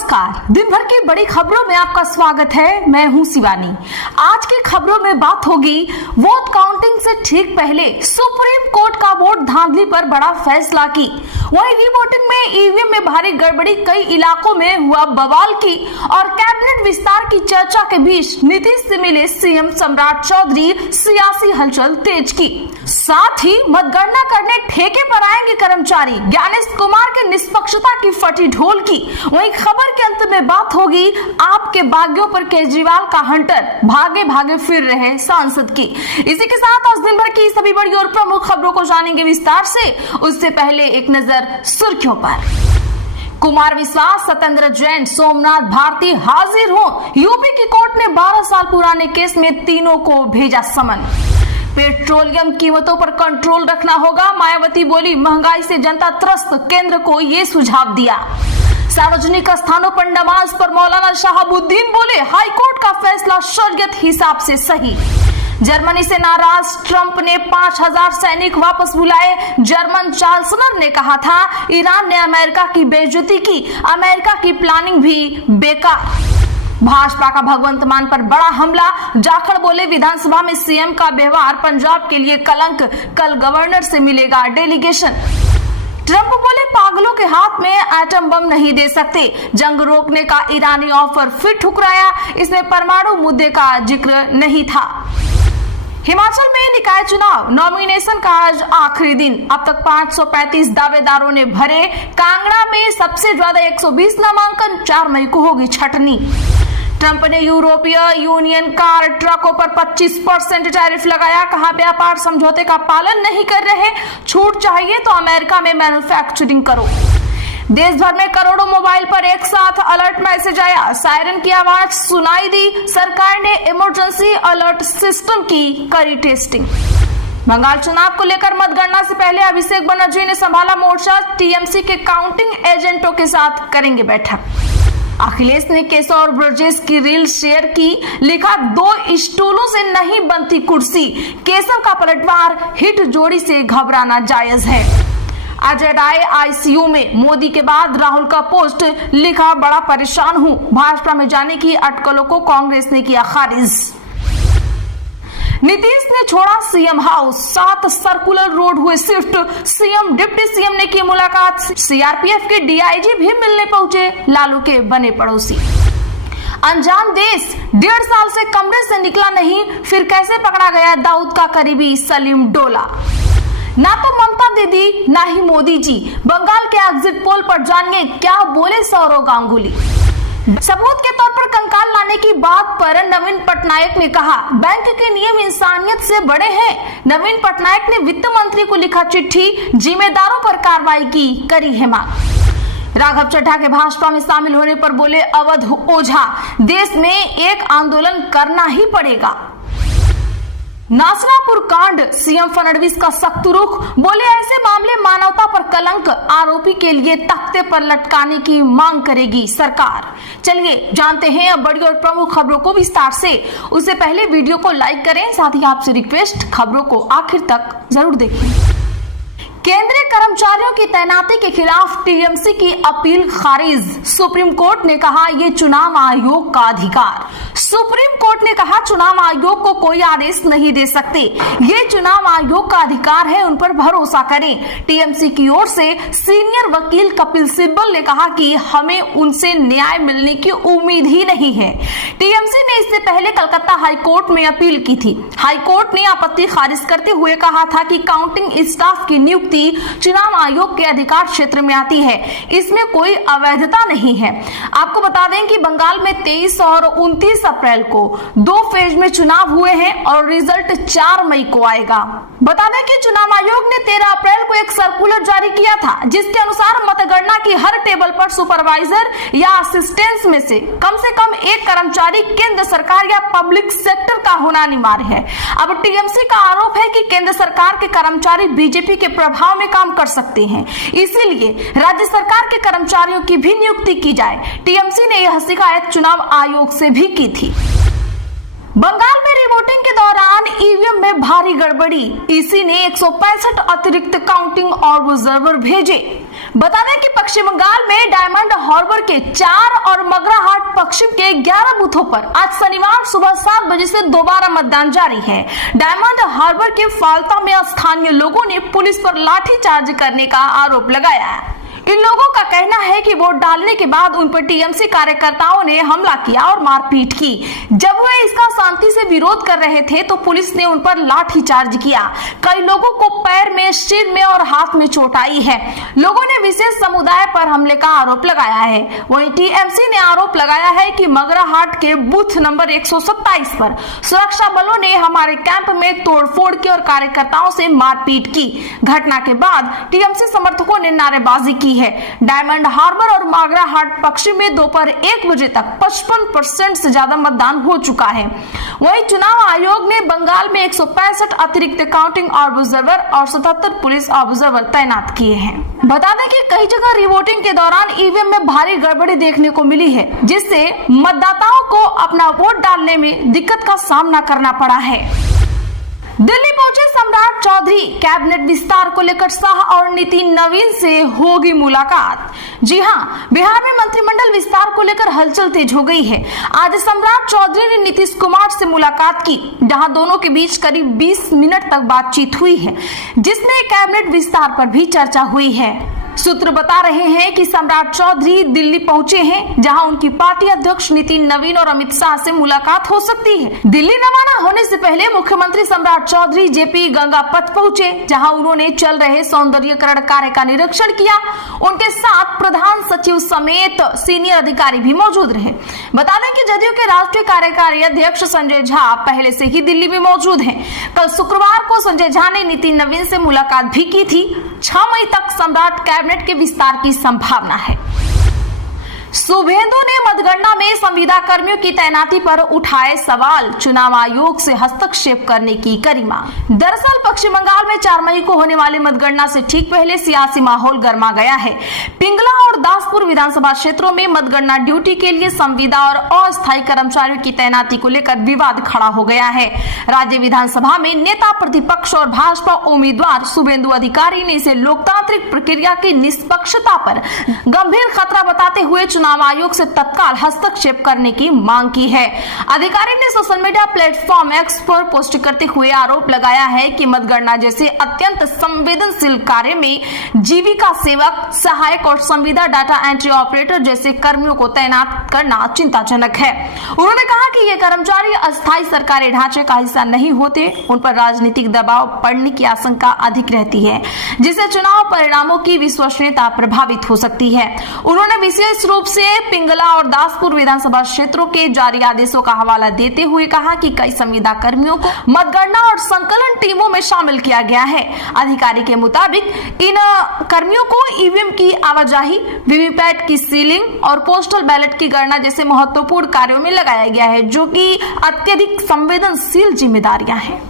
नमस्कार। दिन भर की बड़ी खबरों में आपका स्वागत है। मैं हूं शिवानी। आज की खबरों में बात होगी वोट काउंटिंग से ठीक पहले सुप्रीम कोर्ट का वोट धांधली पर बड़ा फैसला की, वहीं रीवोटिंग में ईवीएम में भारी गड़बड़ी, कई इलाकों में हुआ बवाल की और कैबिनेट विस्तार की चर्चा के बीच नीतीश से मिले सीएम सम्राट चौधरी, सियासी हलचल तेज की। साथ ही मतगणना करने ठेके पर आएंगे कर्मचारी, ज्ञानेश कुमार के निष्पक्षता की फटी ढोल की। वहीं खबर के अंत में बात होगी आपके बागियों पर केजरीवाल का हंटर, भागे भागे फिर रहे सांसद की। इसी के साथ आज दिन भर की सभी बड़ी और प्रमुख खबरों को जानेंगे विस्तार से। उससे पहले एक नजर सुर्खियों पर। कुमार विश्वास, सत्येंद्र जैन, सोमनाथ भारती हाजिर हो। यूपी की कोर्ट ने 12 साल पुराने केस में तीनों को भेजा समन। पेट्रोलियम कीमतों पर कंट्रोल रखना होगा, मायावती बोली, महंगाई से जनता त्रस्त, केंद्र को ये सुझाव दिया। सार्वजनिक स्थानों पर नमाज पर मौलाना शहाबुद्दीन बोले, हाईकोर्ट का फैसला शरीयत हिसाब से सही। जर्मनी से नाराज ट्रंप ने 5000 सैनिक वापस बुलाए। जर्मन चांसलर ने कहा था ईरान ने अमेरिका की बेइज्जती की, अमेरिका की प्लानिंग भी बेकार। भाजपा का भगवंत मान पर बड़ा हमला, जाखड़ बोले, विधानसभा में सीएम का व्यवहार पंजाब के लिए कलंक, कल गवर्नर से मिलेगा डेलीगेशन। ट्रंप बोले, पागलों के हाथ में एटम बम नहीं दे सकते। जंग रोकने का ईरानी ऑफर फिर ठुकराया, इसमें परमाणु मुद्दे का जिक्र नहीं था। हिमाचल में निकाय चुनाव, नॉमिनेशन का आज आखिरी दिन। अब तक 535 दावेदारों ने भरे। कांगड़ा में सबसे ज्यादा 120 नामांकन, 4 मई को होगी छटनी। ट्रंप ने यूरोपीय यूनियन कार ट्रकों पर 25% टैरिफ लगाया, कहा व्यापार समझौते का पालन नहीं कर रहे, छूट चाहिए तो अमेरिका में मैन्युफैक्चरिंग करो। देश भर में करोड़ों मोबाइल पर एक साथ अलर्ट मैसेज आया, सायरन की आवाज सुनाई दी। सरकार ने इमरजेंसी अलर्ट सिस्टम की करी टेस्टिंग। बंगाल चुनाव को लेकर मतगणना से पहले अभिषेक बनर्जी ने संभाला मोर्चा, टीएमसी के काउंटिंग एजेंटों के साथ करेंगे बैठक। अखिलेश ने केशव और ब्रजेश की रील शेयर की, लिखा 2 स्टूलों से नहीं बनती कुर्सी, केशव का पलटवार, हिट जोड़ी से घबराना जायज है। अजय राय आईसीयू में, मोदी के बाद राहुल का पोस्ट, लिखा बड़ा परेशान हूं, भाजपा में जाने की अटकलों को कांग्रेस ने किया खारिज। नीतीश ने छोड़ा सीएम हाउस, 7 सर्कुलर रोड हुए शिफ्ट, सीएम डिप्टी सीएम ने की मुलाकात। सीआरपीएफ के डीआईजी भी मिलने पहुंचे, लालू के बने पड़ोसी। अनजान देश, 1.5 साल से कमरे से निकला नहीं, फिर कैसे पकड़ा गया दाऊद का करीबी सलीम डोला। ना तो ममता दीदी ना ही मोदी जी। बंगाल के एग्जिट पोल पर जानिए क्या बोले सौरव गांगुली। सबूत के तौर पर कंकाल लाने की बात पर नवीन पटनायक ने कहा, बैंक के नियम इंसानियत से बड़े हैं। नवीन पटनायक ने वित्त मंत्री को लिखा चिट्ठी, जिम्मेदारों पर कार्रवाई की करी है मांग। राघव चड्ढा के भाजपा में शामिल होने पर बोले अवध ओझा, देश में एक आंदोलन करना ही पड़ेगा। नासरापुर कांड, सीएम फडणवीस का सख्त रुख, बोले ऐसे मामले मानवता पर कलंक, आरोपी के लिए तख्ते पर लटकाने की मांग करेगी सरकार। चलिए जानते हैं अब बड़ी और प्रमुख खबरों को विस्तार से। उससे पहले वीडियो को लाइक करें, साथ ही आपसे रिक्वेस्ट, खबरों को आखिर तक जरूर देखें। केंद्रीय कर्मचारियों की तैनाती के खिलाफ टीएमसी की अपील खारिज, सुप्रीम कोर्ट ने कहा ये चुनाव आयोग का अधिकार। सुप्रीम कोर्ट ने कहा चुनाव आयोग को कोई आदेश नहीं दे सकते, ये चुनाव आयोग का अधिकार है, उन पर भरोसा करें। टीएमसी की ओर से सीनियर वकील कपिल सिब्बल ने कहा कि हमें उनसे न्याय मिलने की उम्मीद ही नहीं है। टीएमसी ने इससे पहले कलकत्ता हाईकोर्ट में अपील की थी। हाईकोर्ट ने आपत्ति खारिज करते हुए कहा था कि काउंटिंग स्टाफ की नियुक्ति चुनाव आयोग के अधिकार क्षेत्र में आती है, इसमें कोई अवैधता नहीं है। आपको बता दें कि बंगाल में 23 और 29 अप्रैल को 2 फेज में चुनाव हुए हैं और रिजल्ट 4 मई को आएगा। बता दें कि चुनाव आयोग ने 13 अप्रैल को एक सर्कुलर जारी किया था, जिसके अनुसार मतगणना की हर टेबल पर सुपरवाइजर या असिस्टेंट में से कम एक कर्मचारी केंद्र सरकार या पब्लिक सेक्टर का होना अनिवार्य है। अब टीएमसी का आरोप है कि केंद्र सरकार के कर्मचारी बीजेपी के प्रभाव में काम कर सकते हैं, इसीलिए राज्य सरकार के कर्मचारियों की भी नियुक्ति की जाए। टीएमसी ने यह शिकायत चुनाव आयोग से भी की थी। बंगाल में रिवोटिंग के दौरान ईवीएम में भारी गड़बड़ी, ईसी ने 165 अतिरिक्त काउंटिंग ऑब्जर्वर भेजे। बता दें कि पश्चिम बंगाल में डायमंड हार्बर के 4 और मगराहाट पश्चिम के 11 बूथों पर आज शनिवार सुबह 7 बजे से दोबारा मतदान जारी है। डायमंड हार्बर के फाल्ता में स्थानीय लोगों ने पुलिस पर लाठीचार्ज करने का आरोप लगाया है। इन लोगों का कहना है कि वोट डालने के बाद उन पर टीएमसी कार्यकर्ताओं ने हमला किया और मारपीट की। जब वे इसका शांति से विरोध कर रहे थे तो पुलिस ने उन पर लाठीचार्ज किया। कई लोगों को पैर में, सिर में और हाथ में चोट आई है। लोगों ने विशेष समुदाय पर हमले का आरोप लगाया है। वहीं टीएमसी ने आरोप लगाया है कि मगराहाट के बूथ नंबर 127 पर सुरक्षा बलों ने हमारे कैंप में तोड़फोड़ की और कार्यकर्ताओं से मारपीट की। घटना के बाद टीएमसी समर्थकों ने नारेबाजी की है। डायमंड हार्बर और मगराहाट पश्चिम में दोपहर 1 बजे तक 55% से ज्यादा मतदान हो चुका है। वहीं चुनाव आयोग ने बंगाल में 165 अतिरिक्त काउंटिंग ऑब्जर्वर और 77 पुलिस ऑब्जर्वर तैनात किए हैं। बता दें कि कई जगह रिवोटिंग के दौरान ईवीएम में भारी गड़बड़ी देखने को मिली है, जिससे मतदाताओं को अपना वोट डालने में दिक्कत का सामना करना पड़ा है। दिल्ली पहुंचे सम्राट चौधरी, कैबिनेट विस्तार को लेकर शाह और नितिन नवीन से होगी मुलाकात। जी हां, बिहार में मंत्रिमंडल विस्तार को लेकर हलचल तेज हो गई है। आज सम्राट चौधरी ने नीतीश कुमार से मुलाकात की, जहां दोनों के बीच करीब 20 मिनट तक बातचीत हुई है, जिसमें कैबिनेट विस्तार पर भी चर्चा हुई है। सूत्र बता रहे हैं कि सम्राट चौधरी दिल्ली पहुंचे हैं, जहां उनकी पार्टी अध्यक्ष नितिन नवीन और अमित शाह से मुलाकात हो सकती है। दिल्ली रवाना होने से पहले मुख्यमंत्री सम्राट चौधरी जेपी गंगा पथ पहुंचे, जहां उन्होंने चल रहे सौंदर्यीकरण कार्य का निरीक्षण किया। उनके साथ प्रधान सचिव समेत सीनियर अधिकारी भी मौजूद रहे। बता दें कि जदयू के राष्ट्रीय कार्यकारी अध्यक्ष संजय झा पहले से ही दिल्ली में मौजूद हैं। कल शुक्रवार को संजय झा ने नितिन नवीन से मुलाकात भी की थी। 6 मई तक सम्राट कैबिनेट के विस्तार की संभावना है। शुभेंदु ने मतगणना में संविदा कर्मियों की तैनाती पर उठाए सवाल, चुनाव आयोग से हस्तक्षेप करने की करी मांग। दरअसल पश्चिम बंगाल में 4 मई को होने वाली मतगणना से ठीक पहले सियासी माहौल गर्मा गया है। पिंगला और दासपुर विधानसभा क्षेत्रों में मतगणना ड्यूटी के लिए संविदा और अस्थायी कर्मचारियों की तैनाती को लेकर विवाद खड़ा हो गया है। राज्य विधानसभा में नेता प्रतिपक्ष और भाजपा उम्मीदवार शुभेंदु अधिकारी ने इसे लोकतांत्रिक प्रक्रिया की निष्पक्षता पर गंभीर खतरा बताते हुए चुनाव आयोग से तत्काल हस्तक्षेप करने की मांग की है। अधिकारी ने सोशल मीडिया प्लेटफॉर्म एक्स पर पोस्ट करते हुए आरोप लगाया है कि मतगणना जैसे अत्यंत संवेदनशील कार्य में जीविका सेवक, सहायक और संविदा डाटा एंट्री ऑपरेटर जैसे कर्मियों को तैनात करना चिंताजनक है। उन्होंने कहा कि ये कर्मचारी अस्थायी सरकारी ढांचे का हिस्सा नहीं होते, उन पर राजनीतिक दबाव पड़ने की आशंका अधिक रहती है, जिससे चुनाव परिणामों की विश्वसनीयता प्रभावित हो सकती है। उन्होंने विशेष रूप से पिंगला और दासपुर विधानसभा क्षेत्रों के जारी आदेशों का हवाला देते हुए कहा कि कई संविदा कर्मियों को मतगणना और संकलन टीमों में शामिल किया गया है। अधिकारी के मुताबिक इन कर्मियों को ईवीएम की आवाजाही, वीवीपैट की सीलिंग और पोस्टल बैलेट की गणना जैसे महत्वपूर्ण कार्यों में लगाया गया है, जो कि अत्यधिक संवेदनशील जिम्मेदारियां हैं।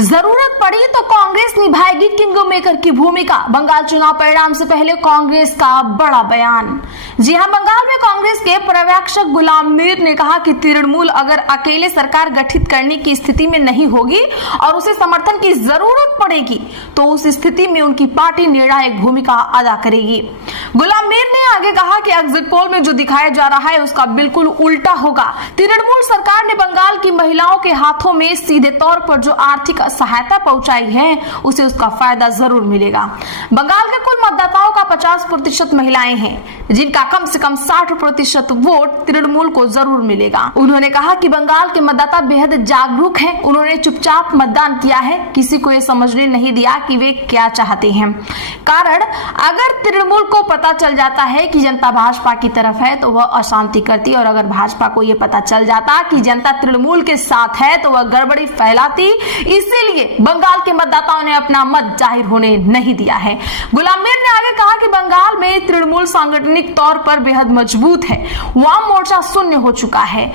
जरूरत पड़ी तो कांग्रेस निभाएगी किंग मेकर की भूमिका, बंगाल चुनाव परिणाम से पहले कांग्रेस का बड़ा बयान। जी हां, बंगाल में कांग्रेस के पर्यवेक्षक गुलाम मीर ने कहा कि तृणमूल अगर अकेले सरकार गठित करने की स्थिति में नहीं होगी और उसे समर्थन की जरूरत पड़ेगी तो उस स्थिति में उनकी पार्टी निर्णायक भूमिका अदा करेगी। गुलाम मीर ने आगे कहा कि एग्जिट पोल में जो दिखाया जा रहा है उसका बिल्कुल उल्टा होगा। तृणमूल सरकार ने बंगाल की महिलाओं के हाथों में सीधे तौर पर जो आर्थिक सहायता पहुंचाई है उसे उसका फायदा जरूर मिलेगा। बंगाल के कुल मतदाताओं का 50% महिलाएं हैं, जिनका कम से कम 60% वोट तृणमूल को जरूर मिलेगा। उन्होंने कहा कि बंगाल के मतदाता बेहद जागरूक हैं, उन्होंने चुपचाप मतदान किया है, किसी को यह समझने नहीं दिया कि वे क्या चाहते हैं। कारण अगर तृणमूल को पता चल जाता है कि जनता भाजपा की तरफ है तो वह अशांति करती, और अगर भाजपा को यह पता चल जाता कि जनता तृणमूल के साथ है तो वह गड़बड़ी फैलाती। इसीलिए बंगाल के मतदाताओं ने अपना मत जाहिर होने नहीं दिया है। गुलाम मीर ने आगे कहा कि बंगाल में तृणमूल सांगठनिक तौर पर बेहद मजबूत है, वाम मोर्चा शून्य हो चुका है।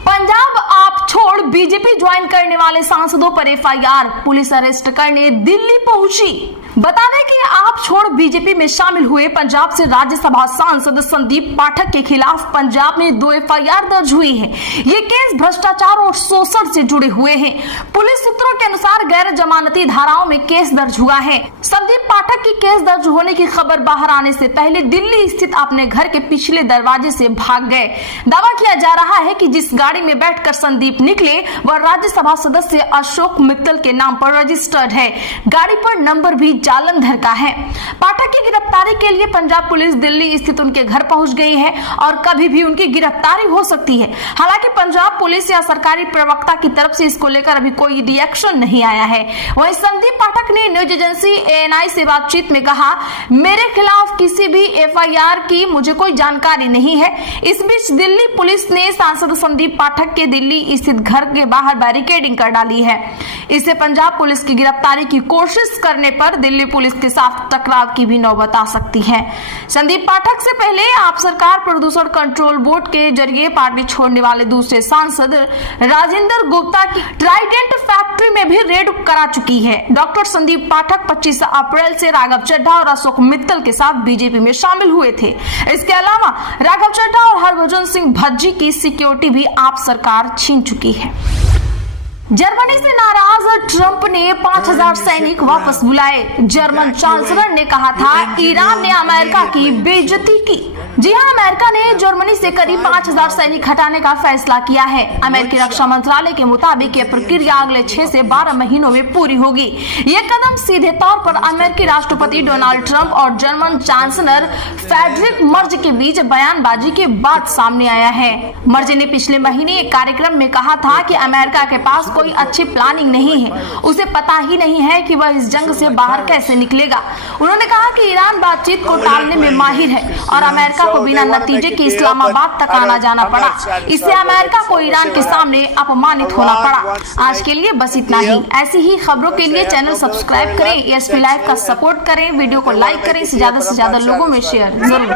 पंजाब आप आप छोड़ बीजेपी ज्वाइन करने वाले सांसदों पर एफआईआर, पुलिस अरेस्ट करने दिल्ली पहुंची। बता दें कि आप छोड़ बीजेपी में शामिल हुए पंजाब से राज्यसभा सांसद संदीप पाठक के खिलाफ पंजाब में 2 एफआईआर दर्ज हुई है। ये केस भ्रष्टाचार और शोषण से जुड़े हुए हैं। पुलिस सूत्रों के अनुसार गैर जमानती धाराओं में केस दर्ज हुआ है। संदीप पाठक की केस दर्ज होने की खबर बाहर आने से पहले दिल्ली स्थित अपने घर के पिछले दरवाजे से भाग गए। दावा किया जा रहा है कि जिस गाड़ी में बैठकर संदीप निकले वह राज्यसभा सदस्य अशोक मित्तल के नाम पर रजिस्टर्ड है। गाड़ी पर नंबर भी जालंधर का है। पाठक की गिरफ्तारी के लिए पंजाब पुलिस दिल्ली स्थित उनके घर पहुंच गई है और कभी भी उनकी गिरफ्तारी हो सकती है। हालांकि पंजाब पुलिस या सरकारी प्रवक्ता की तरफ से इसको लेकर अभी कोई रिएक्शन नहीं आया है। वहीं संदीप पाठक ने न्यूज एजेंसी एएनआई से बातचीत में कहा, मेरे खिलाफ किसी भी एफआईआर की मुझे कोई जानकारी नहीं है। इस बीच दिल्ली पुलिस ने सांसद संदीप पाठक के दिल्ली स्थित घर के बाहर बैरिकेडिंग कर डाली है। इससे पंजाब पुलिस की गिरफ्तारी की कोशिश करने पर दिल्ली पुलिस के साथ टकराव की भी नौबत आ सकती है। संदीप पाठक से पहले आप सरकार प्रदूषण कंट्रोल बोर्ड के जरिए पार्टी छोड़ने वाले दूसरे सांसद राजेंद्र गुप्ता की ट्राइडेंट फैक्ट्री में भी रेड करा चुकी है। डॉक्टर संदीप पाठक 25 अप्रैल से राघव चड्ढा और अशोक मित्तल के साथ बीजेपी में शामिल हुए थे। इसके अलावा राघव चड्ढा और हरभजन सिंह भज्जी की सिक्योरिटी भी आप सरकार छीन चुकी है। जर्मनी से नाराज ट्रंप ने 5000 सैनिक वापस बुलाए। जर्मन चांसलर ने कहा था ईरान ने अमेरिका की बेइज्जती की। जी हां, अमेरिका ने जर्मनी से करीब 5000 सैनिक हटाने का फैसला किया है। अमेरिकी रक्षा मंत्रालय के मुताबिक यह प्रक्रिया अगले 6 से 12 महीनों में पूरी होगी। यह कदम सीधे तौर पर अमेरिकी राष्ट्रपति डोनाल्ड ट्रंप और जर्मन चांसलर फ्रेडरिक मर्ज के बीच बयानबाजी के बाद सामने आया है। मर्ज ने पिछले महीने एक कार्यक्रम में कहा था कि अमेरिका के पास कोई अच्छी प्लानिंग नहीं है, उसे पता ही नहीं है कि वह इस जंग से बाहर कैसे निकलेगा। उन्होंने कहा कि ईरान बातचीत को टालने में माहिर है और अमेरिका को बिना नतीजे के इस्लामाबाद तक आना जाना पड़ा। इससे अमेरिका को ईरान के सामने अपमानित होना पड़ा। आज के लिए बस इतना ही। ऐसी ही खबरों के लिए चैनल सब्सक्राइब करें, एएसपी लाइव का सपोर्ट करें, वीडियो को लाइक करें, ज्यादा से ज्यादा लोगों में शेयर जरूर।